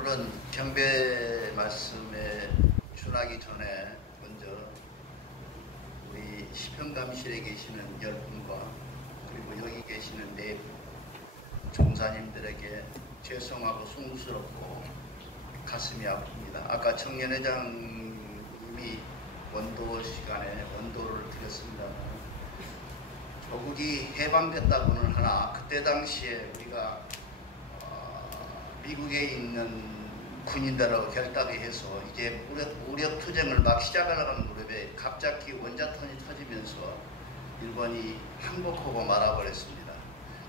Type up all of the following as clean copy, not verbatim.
오늘은 경배 말씀에 준하기 전에 먼저 우리 시평감실에 계시는 10분과 그리고 여기 계시는 4분 종사님들에게 죄송하고 숭스럽고 가슴이 아픕니다. 아까 청년회장님이 원도 시간에 원도를 드렸습니다만 조국이 해방됐다고는 하나 그때 당시에 우리가 미국에 있는 군인들하고 결탁해서 이제 무력투쟁을 막 시작하려는 무렵에 갑자기 원자탄이 터지면서 일본이 항복하고 말아버렸습니다.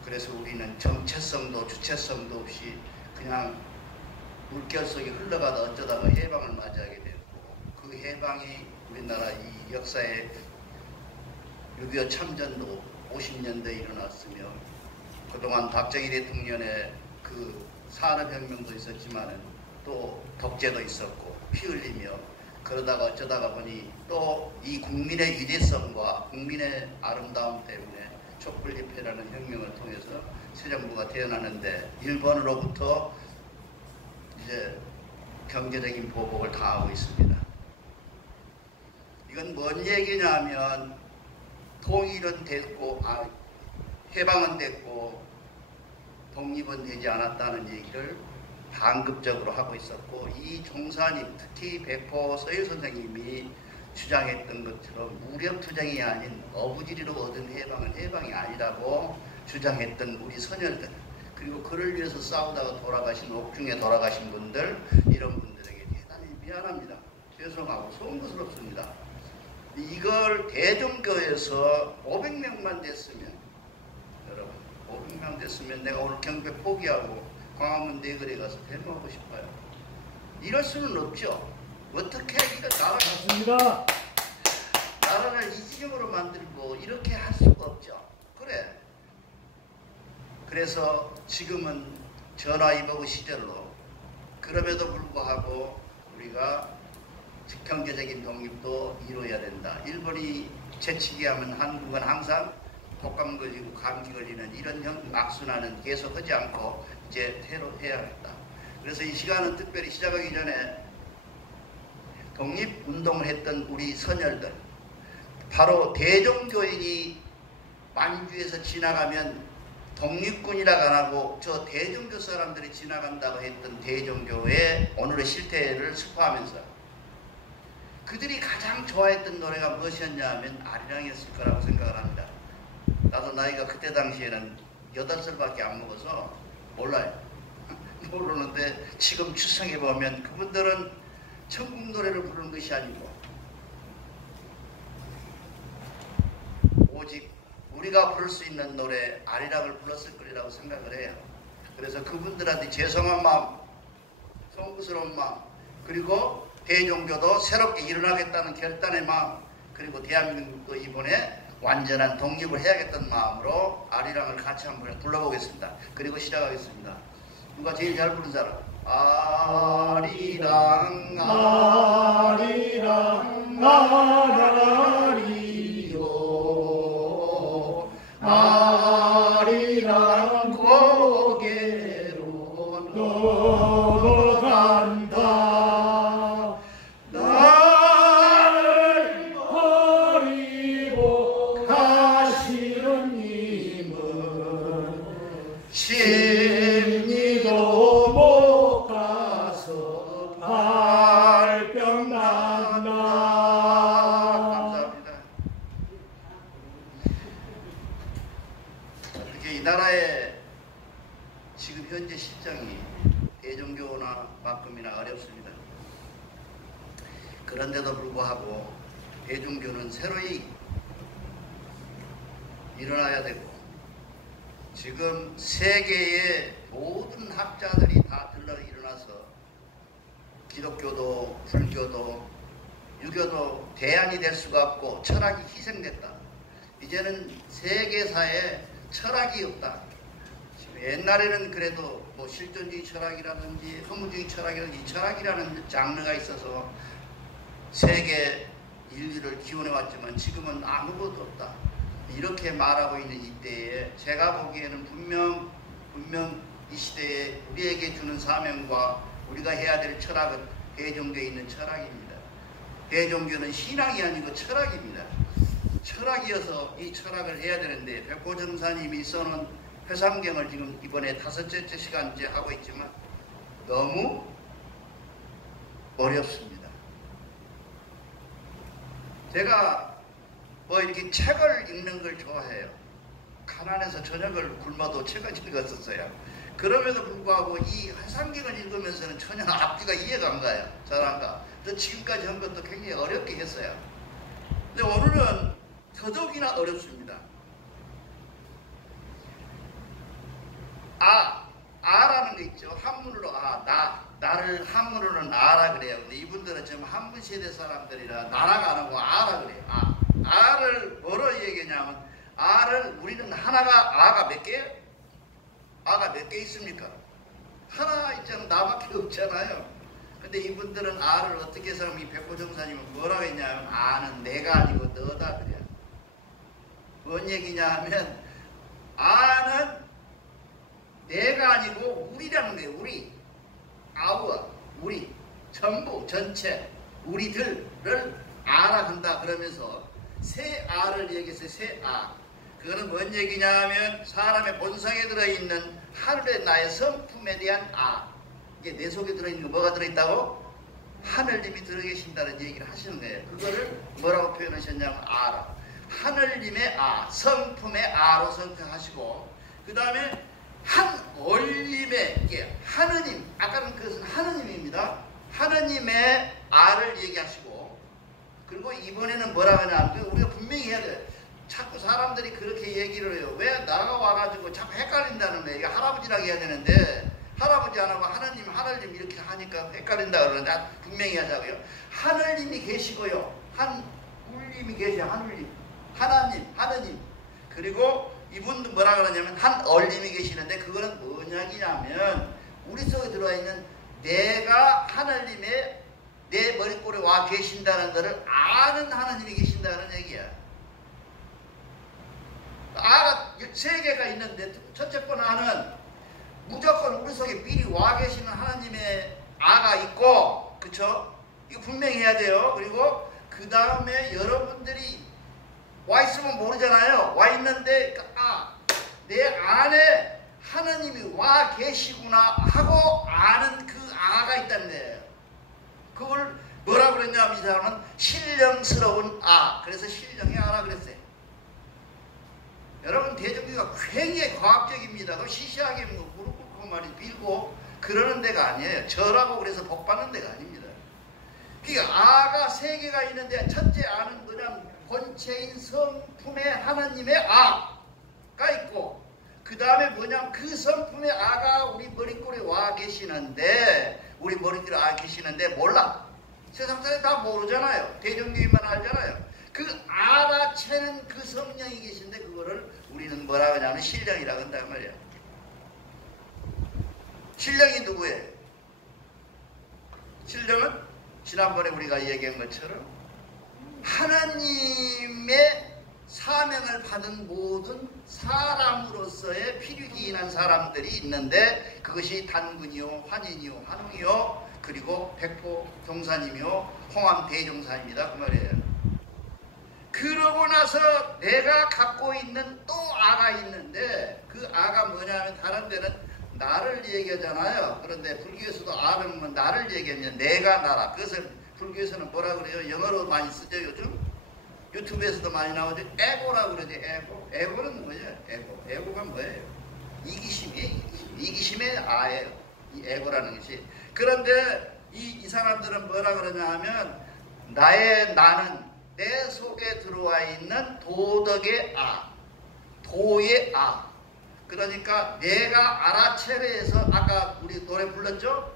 그래서 우리는 정체성도 주체성도 없이 그냥 물결 속에 흘러가다 어쩌다가 해방을 맞이하게 됐고, 그 해방이 우리나라 이 역사에 6.25 참전도 50년대에 일어났으며 그동안 박정희 대통령의 그 산업혁명도 있었지만은 또 독재도 있었고 피 흘리며 그러다가 어쩌다가 보니 또 이 국민의 위대성과 국민의 아름다움 때문에 촛불 집회라는 혁명을 통해서 새 정부가 태어나는데 일본으로부터 이제 경제적인 보복을 당하고 있습니다. 이건 뭔 얘기냐면 통일은 됐고 해방은 됐고 독립은 되지 않았다는 얘기를 반급적으로 하고 있었고, 이 종사님 특히 백포 서유 선생님이 주장했던 것처럼 무력투쟁이 아닌 어부지리로 얻은 해방은 해방이 아니라고 주장했던 우리 선열들, 그리고 그를 위해서 싸우다가 돌아가신 옥중에 돌아가신 분들, 이런 분들에게 대단히 미안합니다. 죄송하고 송구스럽습니다. 이걸 대종교에서 500명만 됐으면, 여러분 500명 됐으면 내가 오늘 경배 포기하고 광화문 내거리에 가서 배 먹고 싶어요. 이럴 수는 없죠. 어떻게 이거 나라를 이 지경으로 만들고 이렇게 할 수가 없죠. 그래. 그래서 지금은 전화위복의 시절로, 그럼에도 불구하고 우리가 경제적인 독립도 이루어야 된다. 일본이 채치기 하면 한국은 항상 독감 걸리고 감기 걸리는 이런 악순환은 계속하지 않고 이제 해야겠다. 그래서 이 시간은 특별히 시작하기 전에 독립운동을 했던 우리 선열들, 바로 대종교인이 만주에서 지나가면 독립군이라고 안 하고 저 대종교 사람들이 지나간다고 했던 대종교의 오늘의 실태를 스포하면서 그들이 가장 좋아했던 노래가 무엇이었냐 하면 아리랑이었을 거라고 생각을 합니다. 나도 나이가 그때 당시에는 8살밖에 안 먹어서 몰라요. 모르는데 지금 추성해보면 그분들은 천국 노래를 부르는 것이 아니고 오직 우리가 부를 수 있는 노래 아리랑을 불렀을 거라고 생각을 해요. 그래서 그분들한테 죄송한 마음, 송구스러운 마음, 그리고 대종교도 새롭게 일어나겠다는 결단의 마음, 그리고 대한민국도 이번에 완전한 독립을 해야겠다는 마음으로 아리랑을 같이 한번 불러보겠습니다. 그리고 시작하겠습니다. 누가 제일 잘 부르는 사람? 아리랑 아리랑 아라리요 아리랑 고개로 넘어간다. 나를 버리고 가시는 님은 심리도 못 가서 발병 난다. 감사합니다. 이렇게 이 나라의 지금 현재 실정이 대종교나 만큼이나 어렵습니다. 그런데도 불구하고 대종교는 새로이 일어나야 되고, 지금 세계의 모든 학자들이 다 일어나서 기독교도 불교도 유교도 대안이 될 수가 없고 철학이 희생됐다. 이제는 세계사에 철학이 없다. 옛날에는 그래도 뭐 실존주의 철학이라든지 허무주의 철학이라든지 철학이라는 장르가 있어서 세계 인류를 기원해 왔지만 지금은 아무것도 없다. 이렇게 말하고 있는 이때에 제가 보기에는 분명 이 시대에 우리에게 주는 사명과 우리가 해야 될 철학은 대종교에 있는 철학입니다. 대종교는 신앙이 아니고 철학입니다. 철학이어서 이 철학을 해야 되는데 백호정사님이 써놓은 회삼경을 지금 이번에 5째 시간째 하고 있지만 너무 어렵습니다. 제가 뭐 이렇게 책을 읽는 걸 좋아해요. 가난해서 저녁을 굶어도 책을 읽었었어요. 그럼에도 불구하고 이 회삼경을 읽으면서는 전혀 앞뒤가 이해가 안 가요. 잘 안 가. 저 지금까지 한 것도 굉장히 어렵게 했어요. 근데 오늘은 더더욱이나 어렵습니다. 아라는 거 있죠. 한문으로 나를 한문으로는 아라 그래요. 근데 이분들은 지금 한문 세대 사람들이라 나라가 안 하고 아라 그래요. 아를 뭐로 얘기하냐면 아를 우리는 아가 몇 개? 아가 몇 개 있습니까? 하나 있잖아. 나밖에 없잖아요. 근데 이분들은 아를 어떻게 해서 이 백호정사님은 뭐라고 했냐면 아는 내가 아니고 너다 그래요. 뭔 얘기냐 하면 아는 내가 아니고 우리라는 거예요. 우리 우리 전부 전체 우리들을 아라 한다 그러면서 새 아를 얘기해서 새 아. 그거는 뭔 얘기냐 하면 사람의 본성에 들어있는 하늘의 나의 성품에 대한 아. 이게 내 속에 들어있는 거 뭐가 들어있다고? 하늘님이 들어계신다는 얘기를 하시는 거예요. 그거를 뭐라고 표현하셨냐면 아라. 하늘님의 아, 성품의 아로 선택하시고 그 다음에 한올림의 이게 하느님, 아까는 그것은 하느님입니다. 하느님의 아를 얘기하시고 그리고 이번에는 뭐라고 하냐면 우리가 분명히 해야 돼요. 자꾸 사람들이 그렇게 얘기를 해요. 왜 나가 와가지고 자꾸 헷갈린다는 거예요. 할아버지라고 해야 되는데 할아버지 안 하고 하느님, 하늘님 이렇게 하니까 헷갈린다 그러는데 분명히 하자고요. 하늘님이 계시고요. 한울림이 계셔. 하늘님, 하느님. 그리고 이분도 뭐라 그러냐면 한얼림이 계시는데 그거는 뭐냐면 우리 속에 들어와 있는 내가 하늘님의 내 머릿골에 와 계신다는 것을 아는 하나님이 계신다는 얘기야. 아가 3개가 있는데 첫째 번 아는 무조건 우리 속에 미리 와 계시는 하나님의 아가 있고, 그쵸? 이거 분명히 해야 돼요. 그리고 그 다음에 여러분들이 와 있으면 모르잖아요. 와 있는데 내 안에 하나님이 와 계시구나 하고 아는 그 아가 있다는 거예요. 그걸 뭐라 그랬냐면 이 사람은 신령스러운 아. 그래서 신령의 아라 그랬어요. 여러분 대종교가 굉장히 과학적입니다. 그 시시하게 무릎 꿇고 말이 빌고 그러는 데가 아니에요. 절하고 그래서 복 받는 데가 아닙니다. 그러니까 아가 3개가 있는데 첫째 아는 뭐냐면 본체인 성품의 하나님의 아가 있고 그 다음에 뭐냐면 그 성품의 아가 우리 머릿골에 와 계시는데 우리 머릿결에 와 계시는데 몰라. 세상 사람이 다 모르잖아요. 대종교인만 알잖아요. 그 알아채는 그 성령이 계신데 그거를 우리는 뭐라고 하냐면 신령이라고 한단 말이야. 신령이 누구예요? 신령은 지난번에 우리가 얘기한 것처럼 하나님의 사명을 받은 모든 사람으로서의 필요기인한 사람들이 있는데 그것이 단군이요, 환인이요, 한웅이요, 그리고 백포 종사님이요, 홍암 대종사입니다. 그 말이에요. 그러고 나서 내가 갖고 있는 또 아가 있는데 그 아가 뭐냐면 다른 데는 나를 얘기하잖아요. 그런데 불교에서도 아는 건 나를 얘기하면 내가 나라. 그것을 불교에서는 뭐라 그래요? 영어로 많이 쓰죠 요즘? 유튜브에서도 많이 나오죠. 에고라고 그러죠. 에고. 에고는 뭐예요? 에고. 에고가 뭐예요? 이기심이에요. 이기심의 아예요. 이 에고라는 것이. 그런데 이 사람들은 뭐라 그러냐 하면 나는 내 속에 들어와 있는 도덕의 아, 도의 아. 그러니까 내가 알아채려해서 아까 우리 노래 불렀죠?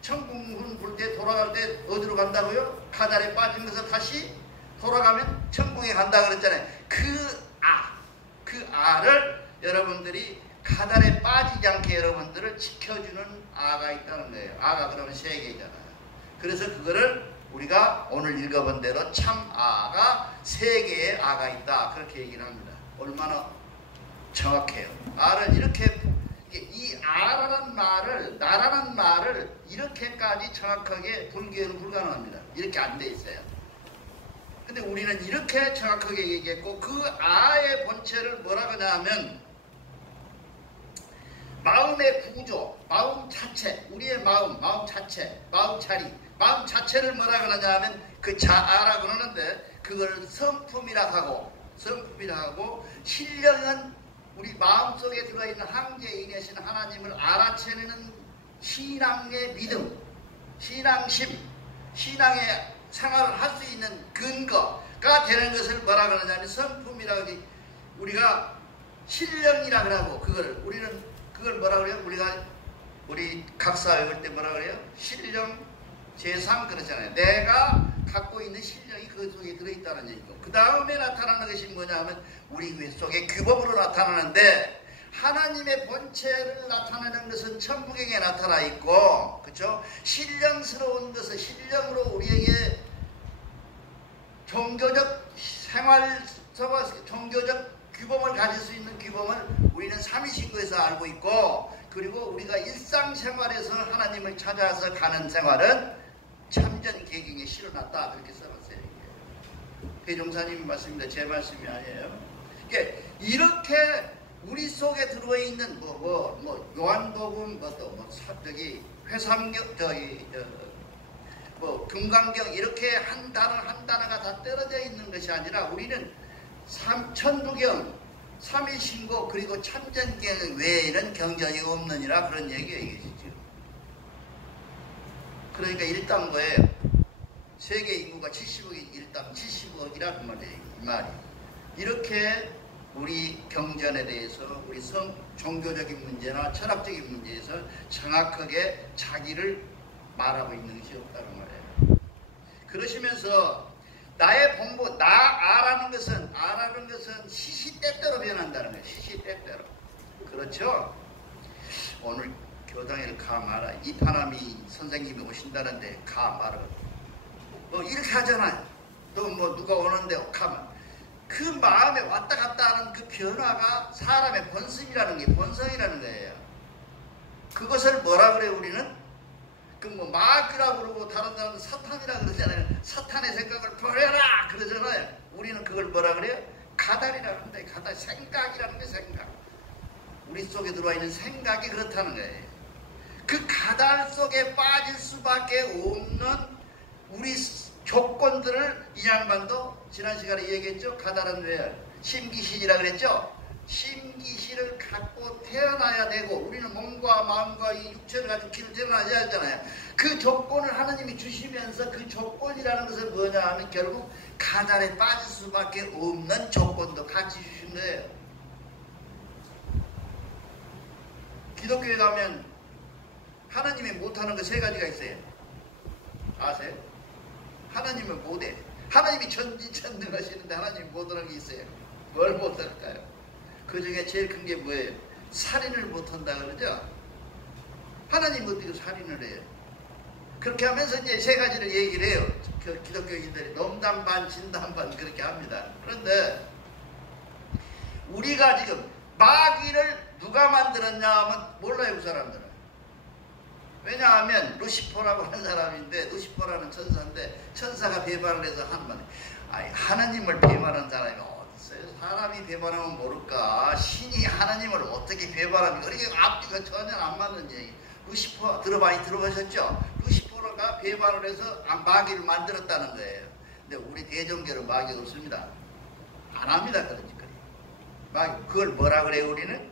천국문 불 때 돌아갈 때 어디로 간다고요? 카달에 빠진 것을 다시 돌아가면 천국에 간다 그랬잖아요. 그 아를 여러분들이 카달에 빠지지 않게 여러분들을 지켜주는 아가 있다는 거예요. 아가 그러면 3개잖아요. 그래서 그거를 우리가 오늘 읽어본 대로 참 아가 3개의 아가 있다. 그렇게 얘기를 합니다. 얼마나 정확해요. 아를 이렇게 이 아라는 말을, 나라는 말을 이렇게까지 정확하게 불교에는 불가능합니다. 이렇게 안 돼 있어요. 근데 우리는 이렇게 정확하게 얘기했고, 그 아의 본체를 뭐라고 하냐면 마음의 구조, 마음 자체, 우리의 마음 자체, 마음 자리, 마음 자체를 뭐라고 하냐면 그 자아라고 하는데, 그걸 성품이라고 하고, 신령은 우리 마음속에 들어있는 황제이내신 하나님을 알아채는 신앙의 믿음, 신앙심, 신앙의 생활을 할 수 있는 근거가 되는 것을 뭐라고 하냐면 성품이라고 하지. 우리가 신령이라고 하고, 우리는 그걸 뭐라 그래요? 우리 각사 외울 때 뭐라 그래요? 신령 제3 그러잖아요. 내가 갖고 있는 신령이 그 속에 들어있다는 얘기고, 그 다음에 나타나는 것이 뭐냐면 우리 속에 규범으로 나타나는데, 하나님의 본체를 나타내는 것은 천부경에 나타나 있고, 그렇죠? 신령스러운 것은 신령으로 우리에게 종교적 종교적 규범을 가질 수 있는 규범을 우리는 삼위신구에서 알고 있고, 그리고 우리가 일상생활에서 하나님을 찾아서 가는 생활은 참전계경에 실어놨다, 그렇게 써놨어요. 대종사님이 말씀입니다. 제 말씀이 아니에요. 이렇게 우리 속에 들어있는 요한복음, 회삼경, 금강경, 이렇게 한 단어가 다 떨어져 있는 것이 아니라, 우리는 천부경, 삼위신고, 그리고 참전경 외에는 경전이 없느니라, 그런 얘기예요, 이게 지금. 그러니까 일당 뭐예요? 세계 인구가 70억인 일당 70억이라는 말이에요, 이 말이. 이렇게 우리 경전에 대해서, 우리 종교적인 문제나 철학적인 문제에서 정확하게 자기를 말하고 있는 것이 없다는 말이에요. 그러시면서 나의 본보, 아라는 것은 시시때때로 변한다는 거예요. 시시때때로. 그렇죠? 오늘 교당에는 가 마라. 이파남이 선생님이 오신다는데 가 마라. 이렇게 하잖아요. 또 누가 오는데 가만. 그 마음에 왔다 갔다 하는 그 변화가 사람의 본성이라는 거예요. 그것을 뭐라 그래요, 우리는? 마귀라고 그러고, 다른 사람은 사탄이라고 그러잖아요. 사탄의 생각을 버려라! 그러잖아요. 우리는 그걸 뭐라 그래요? 가달이라고 하는데, 가달, 생각이라는 게 생각. 우리 속에 들어와 있는 생각이 그렇다는 거예요. 그 가달 속에 빠질 수밖에 없는 우리 조건들을 이 양반도 지난 시간에 얘기했죠. 가달은 왜요? 심기신이라 그랬죠. 심기신을 갖고 태어나야 되고, 우리는 몸과 마음과 이 육체를 가지고 길을 태어나야 하잖아요. 그 조건을 하나님이 주시면서, 그 조건이라는 것은 뭐냐 하면 결국 가달에 빠질 수밖에 없는 조건도 같이 주신 거예요. 기독교에 가면 하나님이 못하는 거 3가지가 있어요. 아세요? 하나님은 못해. 하나님이 전지전능하시는데 하나님이 못하는 게 있어요. 뭘 못할까요? 그 중에 제일 큰 게 뭐예요? 살인을 못한다 그러죠? 하나님 어떻게 살인을 해요? 그렇게 하면서 이제 3가지를 얘기를 해요. 기독교인들이 농담 반, 진담 반 그렇게 합니다. 그런데 우리가 지금 마귀를 누가 만들었냐 하면 몰라요, 그 사람들은. 왜냐하면 루시퍼라고 하는 사람인데, 루시퍼라는 천사인데, 천사가 배반을 해서 하는 말이에요. 하나님을 배반한 사람이 어디 있어요? 사람이 배반하면 모를까? 신이 하나님을 어떻게 배반합니까? 그러니까 앞뒤가 전혀 안 맞는 얘기. 루시퍼 많이 들어보셨죠? 루시퍼가 배반을 해서 마귀를 만들었다는 거예요. 근데 우리 대종교는 마귀가 없습니다. 안 합니다, 그런 짓거리. 마귀, 그걸 뭐라 그래요, 우리는?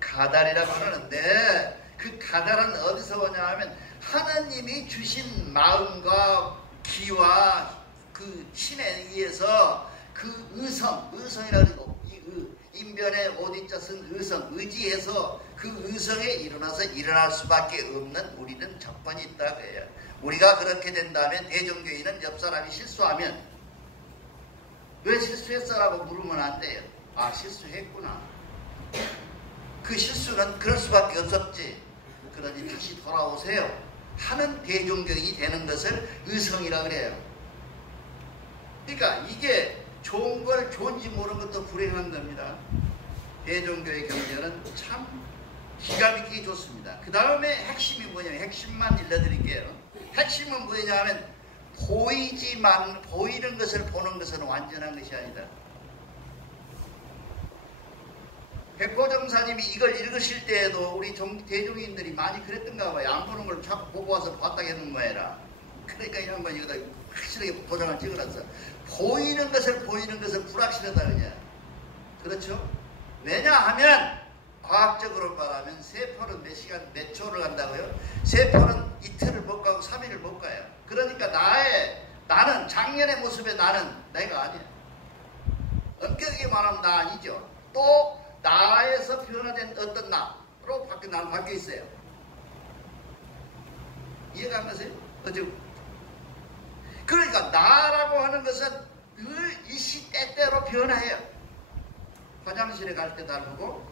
가달이라고 하는데, 그 가달은 어디서 오냐 하면 하나님이 주신 마음과 기와 그 신에 의해서 그 의성이라고 인변에 오디자 쓴 의지에서 그 의성에 일어날 수밖에 없는 우리는 조건이 있다 그래요. 우리가 그렇게 된다면 대종교인은 옆 사람이 실수하면 왜 실수했어라고 물으면 안 돼요. 실수했구나. 그 실수는 그럴 수밖에 없었지. 그러니 다시 돌아오세요 하는 대종교인이 되는 것을 의성이라 그래요. 그러니까 이게 좋은 걸 좋은지 모르는 것도 불행한 겁니다. 대종교의 경전은 참 기가 막히게 좋습니다. 그 다음에 핵심이 뭐냐면, 핵심만 일러드릴게요. 핵심은 뭐냐면 보이는 것을 보는 것은 완전한 것이 아니다. 백호정사님이 이걸 읽으실 때에도 우리 대중인들이 많이 그랬던가 봐요. 안 보는 걸 자꾸 보고 와서 봤다 했는 거야라. 그러니까 이 양반이 여기다 확실하게 도장을 찍어놨어. 보이는 것을 불확실하다 그냥. 그렇죠? 왜냐하면 과학적으로 말하면 세포는 몇 시간 몇 초를 간다고요? 세포는 이틀을 못 가고 3일을 못 가요. 그러니까 나는 작년의 모습의 나는 내가 아니야. 엄격하게 말하면 나 아니죠. 또 나에서 변화된 어떤 나로 나는 바뀌어 있어요. 이해가 안 가세요? 그러니까 나라고 하는 것은 늘 일시때때로 변화해요. 화장실에 갈 때 다르고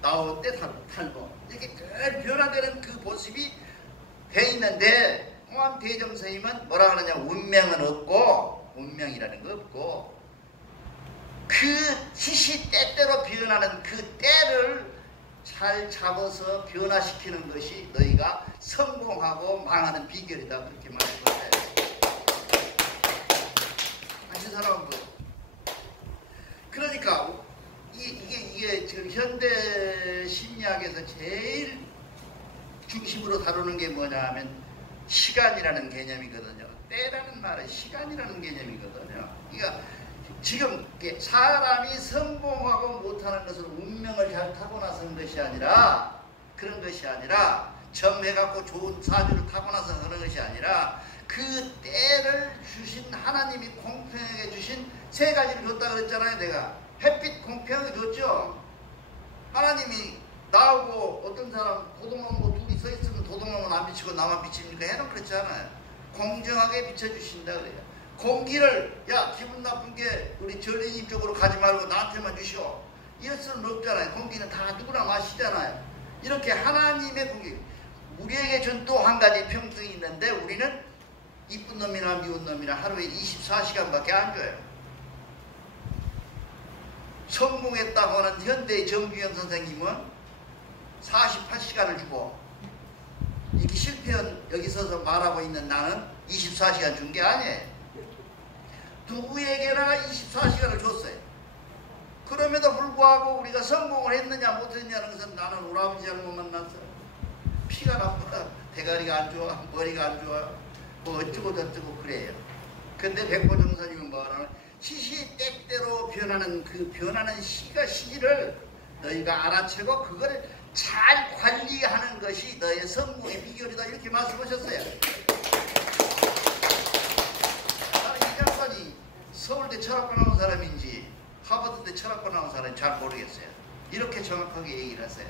나올 때 다르고 이렇게 늘 변화되는 그 모습이 돼 있는데, 홍암 대종스님은 뭐라 그러냐, 운명은 없고, 운명이라는 거 없고, 그 시시때때로 변하는 그 때를 잘 잡아서 변화시키는 것이 너희가 성공하고 망하는 비결이다, 그렇게 말해줬어요. 아신 사람은 뭐예요? 그러니까 이게 지금 현대 심리학에서 제일 중심으로 다루는 게 뭐냐 하면 시간이라는 개념이거든요. 때라는 말은 시간이라는 개념이거든요. 그러니까 지금 사람이 성공하고 못하는 것은 운명을 잘 타고나서 것이 아니라, 그런 것이 아니라, 점해갖고 좋은 사주를 타고나서 그런 것이 아니라, 그 때를 주신 하나님이 공평하게 주신 세 가지를 줬다 그랬잖아요. 내가 햇빛 공평하게 줬죠. 하나님이 나하고 어떤 사람 도둑놈하고 둘이 서 있으면 도둑놈은 안 비치고 나만 비칩니까? 해는 그렇지 않아요. 공정하게 비춰주신다 그래요. 공기를 기분 나쁜 게 우리 전리님 쪽으로 가지 말고 나한테만 주시오, 이럴 수는 없잖아요. 공기는 다 누구나 마시잖아요. 이렇게 하나님의 공기, 우리에게 준 또 한 가지 평등이 있는데, 우리는 이쁜 놈이나 미운 놈이나 하루에 24시간밖에 안 줘요. 성공했다고 하는 현대의 정규현 선생님은 48시간을 주고, 이렇게 실패한 여기 서서 말하고 있는 나는 24시간 준 게 아니에요. 누구에게나 24시간을 줬어요. 그럼에도 불구하고 우리가 성공을 했느냐 못했느냐는 것은, 나는 우리 아버지 잘못 만났어요. 피가 나쁘다, 대가리가 안 좋아, 머리가 안 좋아, 뭐 어쩌고 저쩌고 그래요. 근데 백호정사님은 뭐하냐면 시시때때로 변하는 그 변하는 시기를 너희가 알아채고 그거를 잘 관리하는 것이 너의 성공의 비결이다, 이렇게 말씀하셨어요. 나는 이 양반이 서울대 철학과 나온 사람인지 하버드대 철학과 나온 사람인지 잘 모르겠어요. 이렇게 정확하게 얘기를 하세요.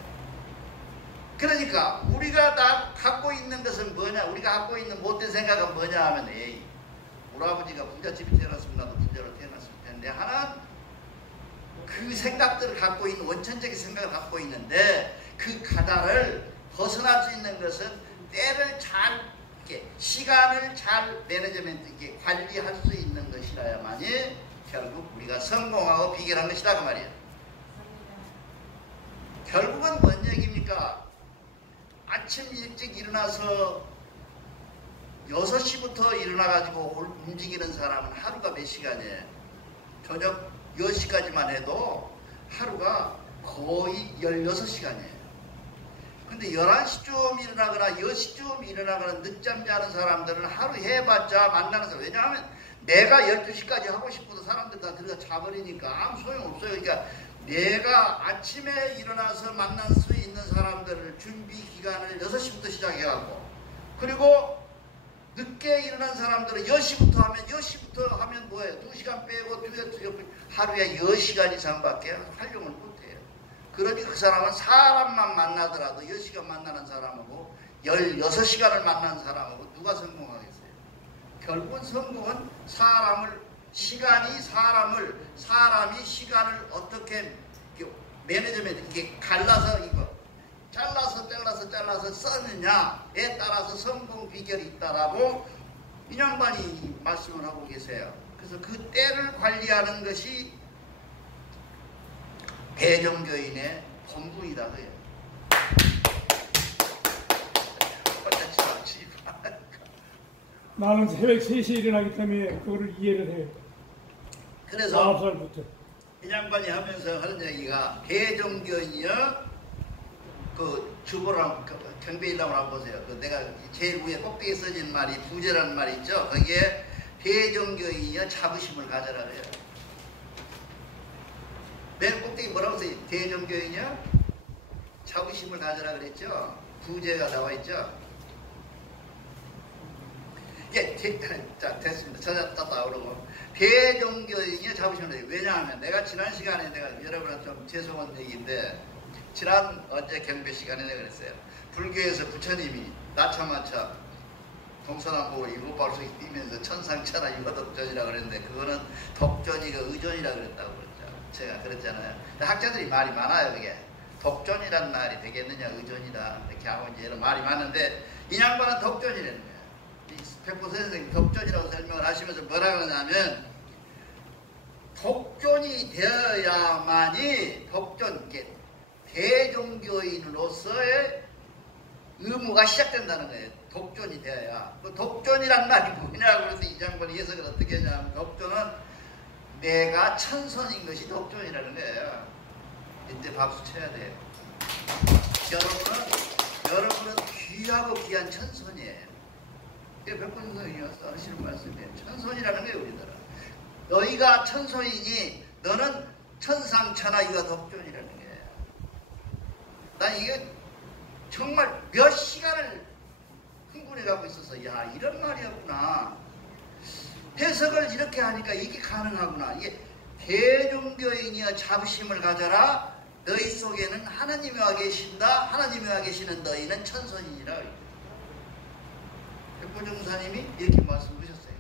그러니까 우리가 갖고 있는 것은 뭐냐, 우리가 갖고 있는 못된 생각은 뭐냐 하면, 우리 아버지가 부잣집에 태어났으면 나도 부자로 태어났을 텐데 하는 그 생각들을 갖고 있는, 원천적인 생각을 갖고 있는데, 그 가다를 벗어날 수 있는 것은 때를 잘, 이렇게 시간을 잘 매니지먼트 있게 관리할 수 있는 것이라야만이 결국 우리가 성공하고 비결한 것이다, 그 말이에요. 결국은 뭔 얘기입니까? 아침 일찍 일어나서 6시부터 일어나가지고 움직이는 사람은 하루가 몇 시간이에요? 저녁 10시까지만 해도 하루가 거의 16시간이에요. 근데 11시쯤 일어나거나 10시쯤 일어나거나 늦잠 자는 사람들은 하루 해봤자 만나는 사람, 왜냐하면 내가 12시까지 하고 싶어도 사람들 다 들어가 자버리니까 아무 소용없어요. 그러니까 내가 아침에 일어나서 만날 수 있는 사람들을 준비 기간을 6시부터 시작해갖고, 그리고 늦게 일어난 사람들은 10시부터 하면 뭐예요? 2시간 빼고 하루에 10시간 이상밖에 활용을 못해요. 그러니 그 사람은 사람만 만나더라도 10시간 만나는 사람하고 16시간을 만난 사람하고 누가 성공하겠어요? 결국은 성공은 사람이 시간을 어떻게 매니지먼트, 이게 잘라서 써느냐에 따라서 성공 비결이 있다라고 이 양반이 말씀을 하고 계세요. 그래서 그 때를 관리하는 것이 대종교인의 본분이다 그래요. 나는 새벽 3시에 일어나기 때문에 그거를 이해를 해요. 그래서 9살부터. 이 양반이 하면서 하는 얘기가 대종교인이요 그 주보랑 경배일람을 한번 보세요. 그 내가 제일 위에 꼭대기에 써진 말이 부제라는 말이 있죠. 거기에 대종교인이요 자부심을 가져라 그래요. 맨 꼭대기 뭐라고 써요? 대종교인이요 자부심을 가져라 그랬죠. 부제가 나와 있죠. 예, 자 됐습니다. 찾았다 그러고 대종교인이요 자부심을 가져라. 왜냐하면 내가 지난 시간에 내가 여러분한테 좀 죄송한 얘기인데 지난 어제 경배 시간에 내가 그랬어요. 불교에서 부처님이 나차마차 동서남북 일곱 발속이 뛰면서 천상천하 유화독존이라고 그랬는데 그거는 독존이가 의존이라고 그랬다고 그랬죠. 제가 그랬잖아요. 학자들이 말이 많아요. 그게 독존이란 말이 되겠느냐 의존이다 이렇게 하고 이제 이런 말이 많은데 이 양반은 독존이라는 거예요. 백보 선생님이 독존이라고 설명을 하시면서 뭐라 그러냐면 독존이 되어야만이 독존 대종교인으로서의 의무가 시작된다는 거예요. 독존이 되어야. 그 독존이란 말이 뭐냐고 그래서 이 장관이 해석을 어떻게 하냐면 독존은 내가 천선인 것이 독존이라는 거예요. 이때 박수 쳐야 돼요. 여러분은 귀하고 귀한 천선이에요. 이게 백본 선생님이 하시는 말씀이에요. 천선이라는 거예요, 우리나라. 너희가 천선이니 너는 천상천하유가 독존이라는 거예요. 난 이게 정말 몇 시간을 흥분해가고 있어서 야 이런 말이었구나. 해석을 이렇게 하니까 이게 가능하구나. 이게 대종교인이여 자부심을 가져라. 너희 속에는 하나님이 와 계신다. 하나님이 와 계시는 너희는 천선이니라. 백보정사님이 이렇게 말씀하셨어요.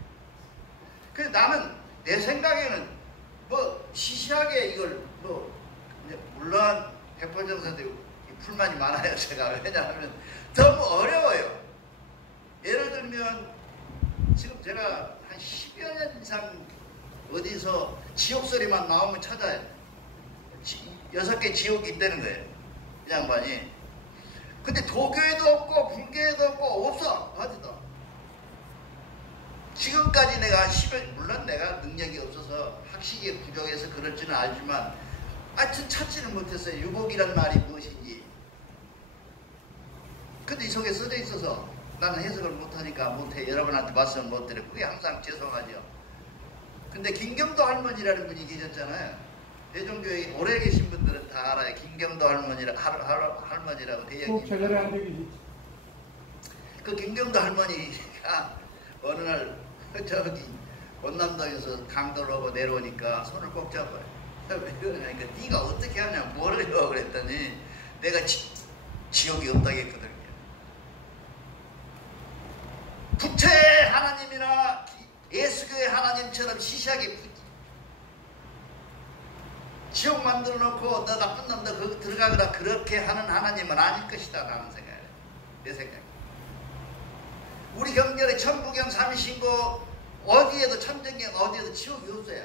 그래서 나는 내 생각에는 뭐 시시하게 이걸 뭐 물론 백보정사님이 불만이 많아요. 제가 왜냐하면 너무 어려워요. 예를 들면 지금 제가 한 10여 년 이상 어디서 지옥 소리만 나오면 찾아요. 6개 지옥이 있다는 거예요. 이 양반이. 근데 도교에도 없고 불교에도 없고 없어. 어디도. 지금까지 내가 10여 물론 내가 능력이 없어서 학식이 부족해서 그럴지는 알지만 하여튼 찾지는 못했어요. 유복이란 말이 무엇인지. 근데 이 속에 써져 있어서 나는 해석을 못하니까 못해. 여러분한테 말씀 못 드려. 그게 항상 죄송하죠. 근데 김경도 할머니라는 분이 계셨잖아요. 대종교에 오래 계신 분들은 다 알아요. 김경도 할머니라고 대형님. 제대로 안 되겠지. 그 김경도 할머니가 어느 날 저기 원남동에서 강도를 하고 내려오니까 손을 꼭 잡아요. 왜 그러냐니까 네가 어떻게 하냐 뭐래요 그랬더니 내가 지옥이 없다고 했거든요. 부처의 하나님이나 예수교의 하나님처럼 시시하게 지옥 만들어 놓고 너 나쁜 놈 너 거기 들어가거라 그렇게 하는 하나님은 아닐 것이다 라는 생각이에요. 내 생각. 우리 경전에 천부경 삼신고 어디에도 천정경 어디에도 지옥이 없어요.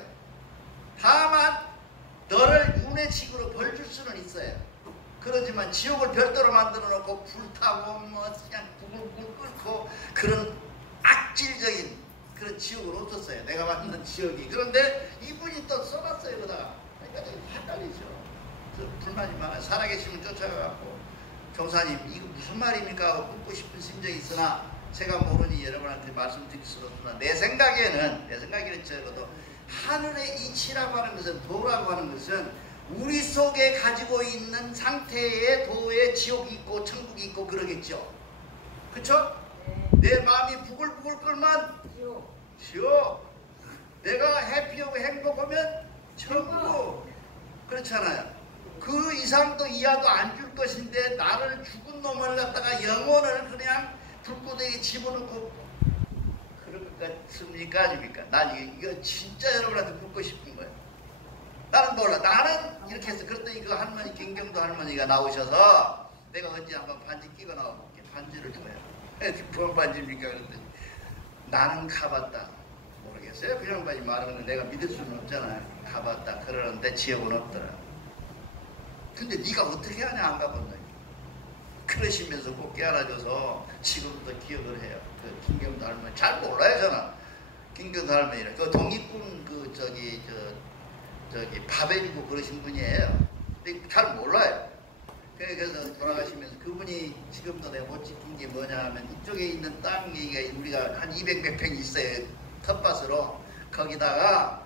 다만 너를 윤회칙으로 벌 줄 수는 있어요. 그러지만 지옥을 별도로 만들어 놓고 불타고 뭐 그냥 부글부글 끓고 그런 악질적인 그런 지옥은 없었어요. 내가 만든 지옥이. 그런데 이분이 또 써놨어요. 그러다가. 그러니까 헷갈리죠. 불만이 많아요. 살아계시면 쫓아가고 교사님 이거 무슨 말입니까 하고 묻고 싶은 심정이 있으나 제가 모르니 여러분한테 말씀드릴 수는 없지만 내 생각에는 적어도 하늘의 이치라고 하는 것은 도라고 하는 것은 우리 속에 가지고 있는 상태의 도에 지옥이 있고 천국이 있고 그러겠죠. 그쵸? 내 마음이 부글부글 끓면 지옥. 내가 해피하고 행복하면 천국. 그렇잖아요. 그 이상도 이하도 안 줄 것인데 나를 죽은 놈을 갖다가 영혼을 그냥 불구덩이에 집어넣고 그럴 것 같습니까? 아닙니까? 난 이거 진짜 여러분한테 묻고 싶은 거예요. 나는 몰라. 나는 이렇게 해서 그랬더니 그 할머니 김경도 할머니가 나오셔서 내가 언제 한번 반지 끼고 나와볼게. 반지를 줘요. 무슨 반지입니까? 그랬더니 나는 가봤다. 모르겠어요. 그 양반이 말하는 내가 믿을 수는 없잖아요. 가봤다. 그러는데 지옥은 없더라. 근데 네가 어떻게 하냐 안 가본 거야. 그러시면서 꼭 깨알아줘서 지금도 기억을 해요. 그 김경도 할머니 잘 몰라요 저는. 김경도 할머니를 그 독립군 그 저기 밥 해주고 그러신 분이에요. 근데 잘 몰라요. 그래서 돌아가시면서 그분이 지금도 내가 못 지킨 게 뭐냐 하면 이쪽에 있는 땅 얘기가 우리가 한 200몇 평 있어요. 텃밭으로. 거기다가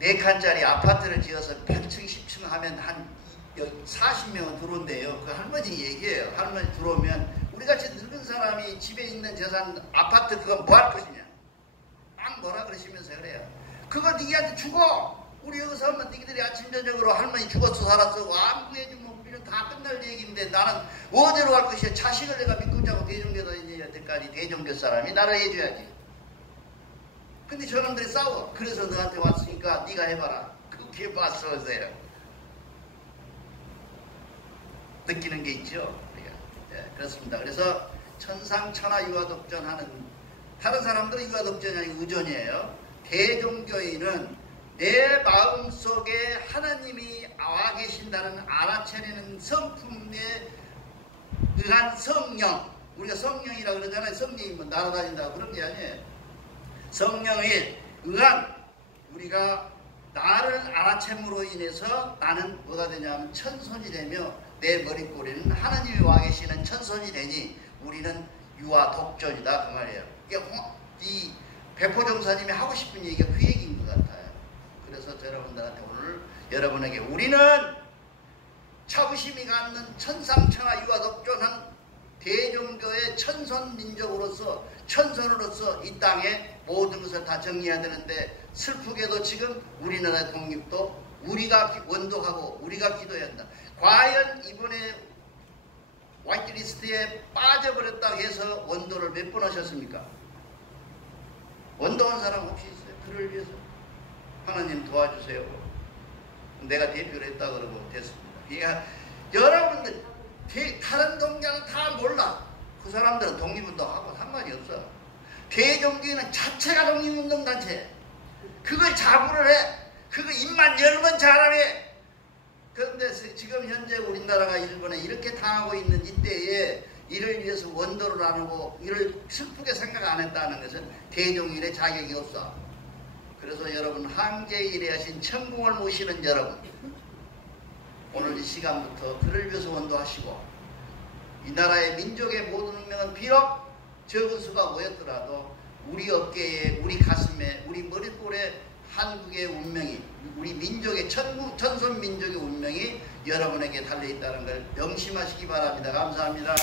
4칸짜리 아파트를 지어서 8층 10층 하면 한 40명은 들어온대요. 그 할머니 얘기예요. 할머니 들어오면 우리같이 늙은 사람이 집에 있는 재산 아파트 그거 뭐 할 것이냐. 딱 뭐라 그러시면서 그래요. 그거 니한테 죽어. 우리 여기서 하면 니들이 아침 저녁으로 할머니 죽었어 살았어 안 구해주면 우리는 다 끝날 얘기인데 나는 어디로 갈 것이야. 자식을 내가 믿고 자고 대종교 다녀야 될까지 대종교 사람이 나를 해줘야지. 근데 저놈들이 싸워. 그래서 너한테 왔으니까 네가 해봐라. 그게 맞서세요. 느끼는 게 있죠. 네, 그렇습니다. 그래서 천상천하 유아독전하는 다른 사람들은 유아독전이 아니고 의존이에요. 대종교인은 내 마음속에 하나님이 와 계신다는 알아차리는 성품에 의한 성령, 우리가 성령이라고 그러잖아요. 성령이 뭐 날아다닌다고 그런 게 아니에요. 성령에 의한 우리가 나를 알아챔으로 인해서 나는 뭐가 되냐면 천손이 되며 내 머릿꼬리는 하나님이 와 계시는 천손이 되니 우리는 유아 독전이다 그 말이에요. 이 배포정사님이 하고 싶은 얘기가 그 얘기인 것 같아요. 그래서 여러분들한테 오늘 여러분에게 우리는 자부심이 갖는 천상천하 유아독존한 대종교의 천선민족으로서 천선으로서 이 땅에 모든 것을 다 정리해야 되는데 슬프게도 지금 우리나라 독립도 우리가 원독하고 우리가 기도해야 한다. 과연 이번에 화이트리스트에 빠져버렸다고 해서 원도를 몇 번 하셨습니까? 원도한 사람 혹시 있어요? 그를 위해서 하나님 도와주세요. 내가 대표를 했다 그러고 됐습니다. 그러니까 여러분들 다른 동자는 다 몰라. 그 사람들은 독립운동하고 상관이 없어. 대종교회는 자체가 독립운동단체. 그걸 자부를 해. 그거 입만 열면 잘하네. 그런데 지금 현재 우리나라가 일본에 이렇게 당하고 있는 이때에 이를 위해서 원도를 안 하고 이를 슬프게 생각 안 했다는 것은 대종일의 자격이 없어. 그래서 여러분 항제일에 하신 천궁을 모시는 여러분 오늘 이 시간부터 그를 위해서 원도하시고 이 나라의 민족의 모든 운명은 비록 적은 수가 모였더라도 우리 어깨에 우리 가슴에 우리 머릿골에 한국의 운명이 우리 민족의 천손 민족의 운명이 여러분에게 달려있다는 걸 명심하시기 바랍니다. 감사합니다.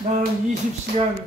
나는 20시간